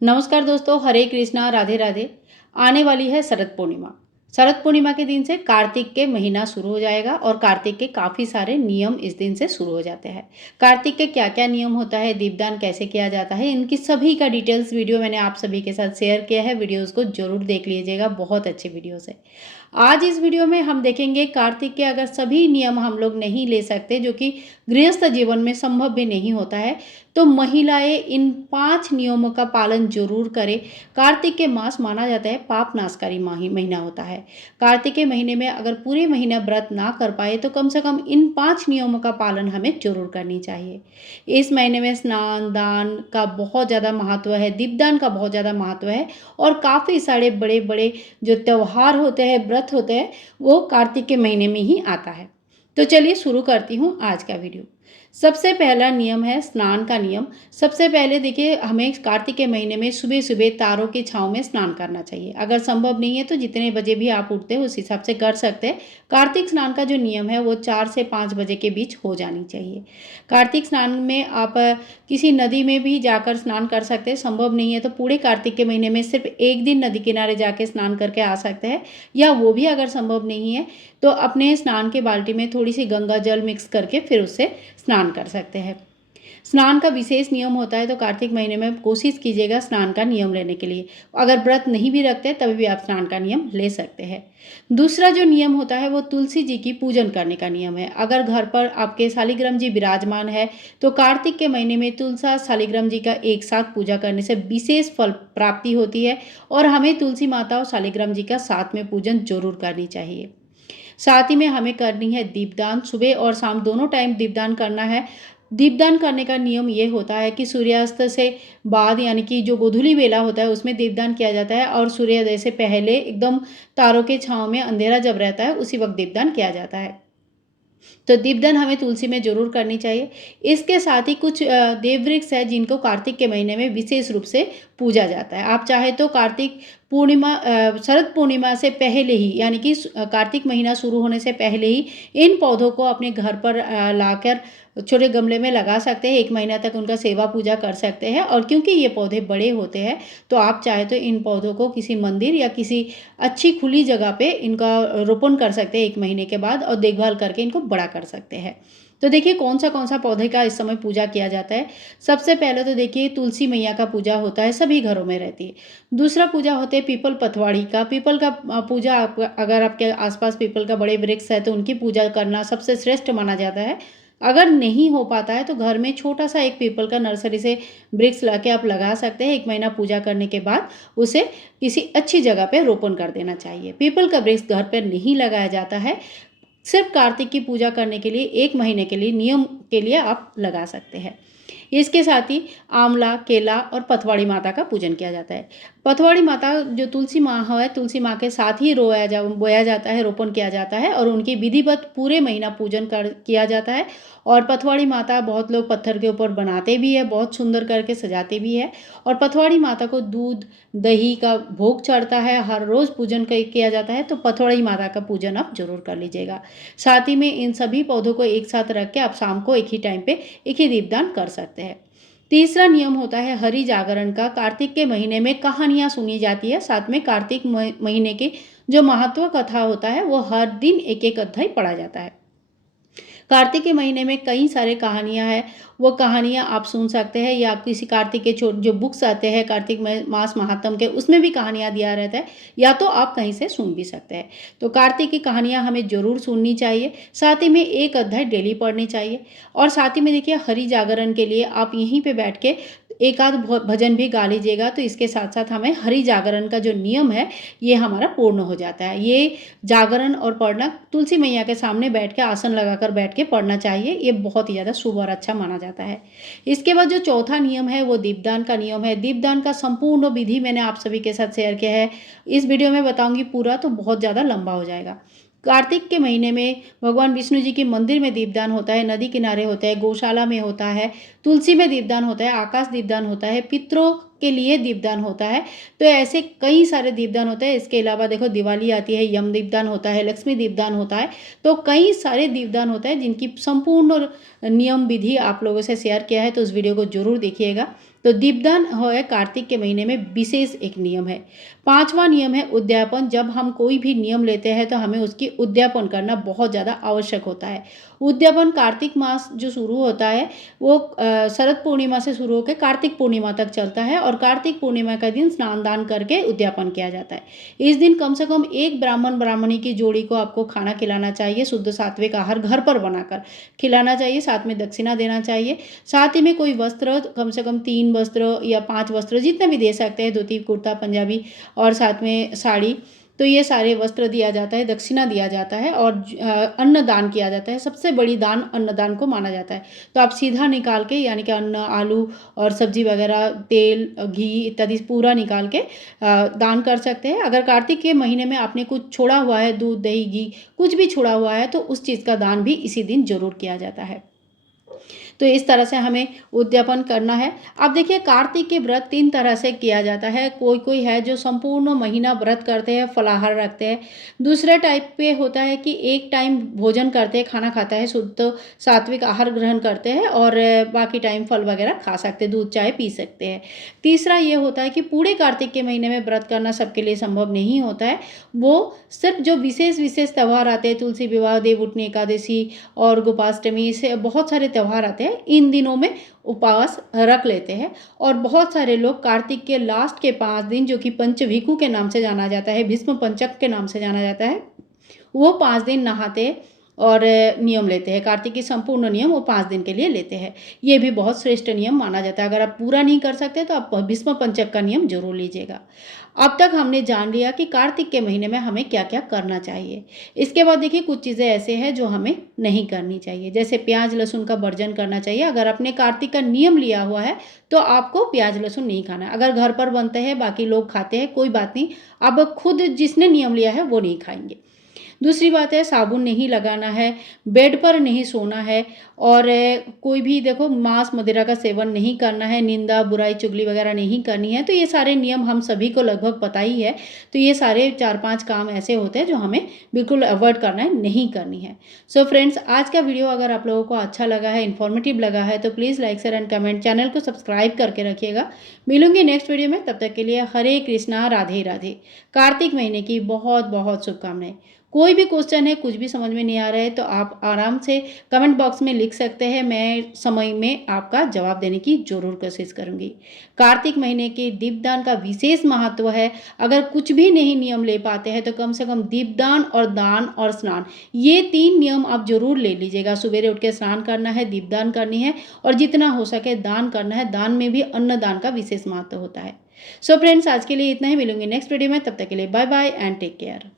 नमस्कार दोस्तों, हरे कृष्णा, राधे राधे। आने वाली है शरद पूर्णिमा। शरद पूर्णिमा के दिन से कार्तिक के महीना शुरू हो जाएगा और कार्तिक के काफ़ी सारे नियम इस दिन से शुरू हो जाते हैं। कार्तिक के क्या-क्या नियम होता है, दीपदान कैसे किया जाता है, इनकी सभी का डिटेल्स वीडियो मैंने आप सभी के साथ शेयर किया है। वीडियोज़ को ज़रूर देख लीजिएगा, बहुत अच्छी वीडियोज़ है। आज इस वीडियो में हम देखेंगे कार्तिक के अगर सभी नियम हम लोग नहीं ले सकते, जो कि गृहस्थ जीवन में संभव भी नहीं होता है, तो महिलाएं इन 5 नियमों का पालन जरूर करें। कार्तिक के मास माना जाता है पाप नाशकारी महीना होता है। कार्तिक के महीने में अगर पूरे महीना व्रत ना कर पाए तो कम से कम इन 5 नियमों का पालन हमें जरूर करनी चाहिए। इस महीने में स्नान दान का बहुत ज़्यादा महत्व है, दीपदान का बहुत ज़्यादा महत्व है और काफ़ी सारे बड़े बड़े जो त्यौहार होते हैं, व्रत होते हैं, वो कार्तिक के महीने में ही आता है। तो चलिए शुरू करती हूँ आज का वीडियो। सबसे पहला नियम है स्नान का नियम। सबसे पहले देखिए, हमें कार्तिक के महीने में सुबह सुबह तारों की छाँव में स्नान करना चाहिए। अगर संभव नहीं है तो जितने बजे भी आप उठते हैं उस हिसाब से कर सकते हैं। कार्तिक स्नान का जो नियम है वो 4 से 5 बजे के बीच हो जानी चाहिए। कार्तिक स्नान में आप किसी नदी में भी जाकर स्नान कर सकते हैं। संभव नहीं है तो पूरे कार्तिक के महीने में सिर्फ एक दिन नदी किनारे जाके स्नान करके आ सकते हैं, या वो भी अगर संभव नहीं है तो अपने स्नान के बाल्टी में थोड़ी सी गंगा जल मिक्स करके फिर उससे स्नान कर सकते हैं। स्नान का विशेष नियम होता है तो कार्तिक महीने में कोशिश कीजिएगा स्नान का नियम लेने के लिए। अगर व्रत नहीं भी रखते तभी भी आप स्नान का नियम ले सकते हैं। दूसरा जो नियम होता है वो तुलसी जी की पूजन करने का नियम है। अगर घर पर आपके शालिग्राम जी विराजमान है तो कार्तिक के महीने में तुलसा शालिग्राम जी का एक साथ पूजा करने से विशेष फल प्राप्ति होती है और हमें तुलसी माता और शालिग्राम जी का साथ में पूजन जरूर करनी चाहिए। साथ ही में हमें करनी है दीपदान। सुबह और शाम दोनों टाइम दीपदान करना है। दीपदान करने का नियम ये होता है कि सूर्यास्त से बाद यानी कि जो गोधूली बेला होता है उसमें दीपदान किया जाता है और सूर्योदय से पहले एकदम तारों के छाँव में अंधेरा जब रहता है उसी वक्त दीपदान किया जाता है। तो दीपदान हमें तुलसी में जरूर करनी चाहिए। इसके साथ ही कुछ देव वृक्ष है जिनको कार्तिक के महीने में विशेष रूप से पूजा जाता है। आप चाहे तो कार्तिक पूर्णिमा शरद पूर्णिमा से पहले ही यानी कि कार्तिक महीना शुरू होने से पहले ही इन पौधों को अपने घर पर लाकर छोटे गमले में लगा सकते हैं। 1 महीना तक उनका सेवा पूजा कर सकते हैं और क्योंकि ये पौधे बड़े होते हैं तो आप चाहे तो इन पौधों को किसी मंदिर या किसी अच्छी खुली जगह पे इनका रोपण कर सकते हैं 1 महीने के बाद और देखभाल करके इनको बड़ा कर सकते हैं। तो देखिए कौन सा पौधे का इस समय पूजा किया जाता है। सबसे पहले तो देखिए तुलसी मैया का पूजा होता है, सभी घरों में रहती है। दूसरा पूजा होते हैं पीपल पथवाड़ी का। पीपल का पूजा अगर आपके आसपास पीपल का बड़े वृक्ष है तो उनकी पूजा करना सबसे श्रेष्ठ माना जाता है। अगर नहीं हो पाता है तो घर में छोटा सा एक पीपल का नर्सरी से वृक्ष लाके आप लगा सकते हैं। 1 महीना पूजा करने के बाद उसे किसी अच्छी जगह पे रोपण कर देना चाहिए। पीपल का वृक्ष घर पर नहीं लगाया जाता है, सिर्फ कार्तिक की पूजा करने के लिए 1 महीने के लिए नियम के लिए आप लगा सकते हैं। इसके साथ ही आंवला, केला और पथवाड़ी माता का पूजन किया जाता है। पथवाड़ी माता जो तुलसी माँ है, तुलसी माँ के साथ ही बोया जाता है, रोपण किया जाता है और उनकी विधिवत पूरे महीना पूजन किया जाता है। और पथवाड़ी माता बहुत लोग पत्थर के ऊपर बनाते भी है, बहुत सुंदर करके सजाते भी है और पथवाड़ी माता को दूध दही का भोग चढ़ता है, हर रोज़ पूजन किया जाता है। तो पथवाड़ी माता का पूजन आप जरूर कर लीजिएगा। साथ ही में इन सभी पौधों को एक साथ रख के आप शाम को एक ही टाइम पे एक ही दीपदान कर सकते हैं। तीसरा नियम होता है हरि जागरण का। कार्तिक के महीने में कहानियाँ सुनी जाती है, साथ में कार्तिक महीने की जो महत्व कथा होता है वो हर दिन एक एक अध्याय पढ़ा जाता है। कार्तिक के महीने में कई सारे कहानियाँ हैं, वो कहानियाँ आप सुन सकते हैं या आप किसी कार्तिक के जो बुक्स आते हैं कार्तिक मास महात्म के, उसमें भी कहानियाँ दिया रहता है, या तो आप कहीं से सुन भी सकते हैं। तो कार्तिक की कहानियाँ हमें जरूर सुननी चाहिए। साथ ही में एक अध्याय डेली पढ़नी चाहिए और साथ ही में देखिए हरि जागरण के लिए आप यहीं पे बैठ के एक आध भजन भी गा लीजिएगा तो इसके साथ साथ हमें हरि जागरण का जो नियम है ये हमारा पूर्ण हो जाता है। ये जागरण और पढ़ना तुलसी मैया के सामने बैठ के आसन लगाकर बैठ के पढ़ना चाहिए। ये बहुत ही ज़्यादा शुभ और अच्छा माना जाता है। इसके बाद जो चौथा नियम है वो दीपदान का नियम है। दीपदान का संपूर्ण विधि मैंने आप सभी के साथ शेयर किया है। इस वीडियो में बताऊंगी पूरा तो बहुत ज़्यादा लंबा हो जाएगा। कार्तिक के महीने में भगवान विष्णु जी के मंदिर में दीपदान होता है, नदी किनारे होता है, गौशाला में होता है, तुलसी में दीपदान होता है, आकाश दीपदान होता है, पितरों के लिए दीपदान होता है। तो ऐसे कई सारे दीपदान होते हैं। इसके अलावा देखो दिवाली आती है, यम दीपदान होता है, लक्ष्मी दीपदान होता है। तो कई सारे दीपदान होता है जिनकी संपूर्ण नियम विधि आप लोगों से शेयर किया है, तो उस वीडियो को जरूर देखिएगा। तो दीपदान है कार्तिक के महीने में विशेष एक नियम है। 5वां नियम है उद्यापन। जब हम कोई भी नियम लेते हैं तो हमें उसकी उद्यापन करना बहुत ज़्यादा आवश्यक होता है। उद्यापन कार्तिक मास जो शुरू होता है वो शरद पूर्णिमा से शुरू होकर कार्तिक पूर्णिमा तक चलता है और कार्तिक पूर्णिमा का दिन स्नान दान करके उद्यापन किया जाता है। इस दिन कम से कम एक ब्राह्मण ब्राह्मणी की जोड़ी को आपको खाना खिलाना चाहिए, शुद्ध सात्विक आहार घर पर बनाकर खिलाना चाहिए, साथ में दक्षिणा देना चाहिए। साथ ही में कोई वस्त्र कम से कम 3 वस्त्र या 5 वस्त्र जितने भी दे सकते हैं, धोती कुर्ता पंजाबी और साथ में साड़ी, तो ये सारे वस्त्र दिया जाता है, दक्षिणा दिया जाता है और अन्न दान किया जाता है। सबसे बड़ी दान अन्नदान को माना जाता है। तो आप सीधा निकाल के यानी कि अन्न, आलू और सब्जी वगैरह, तेल, घी इत्यादि पूरा निकाल के दान कर सकते हैं। अगर कार्तिक के महीने में आपने कुछ छोड़ा हुआ है, दूध दही घी कुछ भी छोड़ा हुआ है, तो उस चीज़ का दान भी इसी दिन जरूर किया जाता है। तो इस तरह से हमें उद्यापन करना है। अब देखिए कार्तिक के व्रत 3 तरह से किया जाता है। कोई कोई है जो संपूर्ण महीना व्रत करते हैं, फलाहार रखते हैं। दूसरे टाइप पे होता है कि एक टाइम भोजन करते हैं, खाना खाता है, शुद्ध सात्विक आहार ग्रहण करते हैं और बाकी टाइम फल वगैरह खा सकते हैं, दूध चाय पी सकते हैं। तीसरा ये होता है कि पूरे कार्तिक के महीने में व्रत करना सबके लिए संभव नहीं होता है। वो सिर्फ जो विशेष विशेष त्यौहार आते हैं, तुलसी विवाह, देवउठनी एकादशी और गोपाष्टमी, से बहुत सारे त्यौहार आते हैं, इन दिनों में उपवास रख लेते हैं। और बहुत सारे लोग कार्तिक के लास्ट के 5 दिन जो कि पंचभिकु के नाम से जाना जाता है, भीष्म पंचक के नाम से जाना जाता है, वो 5 दिन नहाते और नियम लेते हैं। कार्तिक की संपूर्ण नियम वो 5 दिन के लिए लेते हैं। ये भी बहुत श्रेष्ठ नियम माना जाता है। अगर आप पूरा नहीं कर सकते तो आप भीष्म पंचक का नियम जरूर लीजिएगा। अब तक हमने जान लिया कि कार्तिक के महीने में हमें क्या क्या करना चाहिए। इसके बाद देखिए कुछ चीज़ें ऐसे हैं जो हमें नहीं करनी चाहिए, जैसे प्याज लहसुन का वर्जन करना चाहिए। अगर आपने कार्तिक का नियम लिया हुआ है तो आपको प्याज लहसुन नहीं खाना है। अगर घर पर बनते हैं, बाकी लोग खाते हैं, कोई बात नहीं, अब खुद जिसने नियम लिया है वो नहीं खाएंगे। दूसरी बात है साबुन नहीं लगाना है, बेड पर नहीं सोना है और कोई भी देखो मांस मदिरा का सेवन नहीं करना है, निंदा बुराई चुगली वगैरह नहीं करनी है। तो ये सारे नियम हम सभी को लगभग पता ही है। तो ये सारे 4-5 काम ऐसे होते हैं जो हमें बिल्कुल अवॉइड करना है, नहीं करनी है। सो फ्रेंड्स, आज का वीडियो अगर आप लोगों को अच्छा लगा है, इन्फॉर्मेटिव लगा है, तो please like share and comment, channel को सब्सक्राइब करके रखिएगा। मिलूंगी नेक्स्ट वीडियो में, तब तक के लिए हरे कृष्णा, राधे राधे। कार्तिक महीने की बहुत बहुत शुभकामनाएं। कोई भी क्वेश्चन है, कुछ भी समझ में नहीं आ रहा है तो आप आराम से कमेंट बॉक्स में लिख सकते हैं। मैं समय में आपका जवाब देने की जरूर कोशिश करूंगी। कार्तिक महीने के दीपदान का विशेष महत्व है। अगर कुछ भी नहीं नियम ले पाते हैं तो कम से कम दीपदान और दान और स्नान, ये 3 नियम आप जरूर ले लीजिएगा। सुबेरे उठ के स्नान करना है, दीपदान करनी है और जितना हो सके दान करना है। दान में भी अन्नदान का विशेष महत्व होता है। सो फ्रेंड्स, आज के लिए इतना ही। मिलूंगी नेक्स्ट वीडियो में, तब तक के लिए bye bye and take care.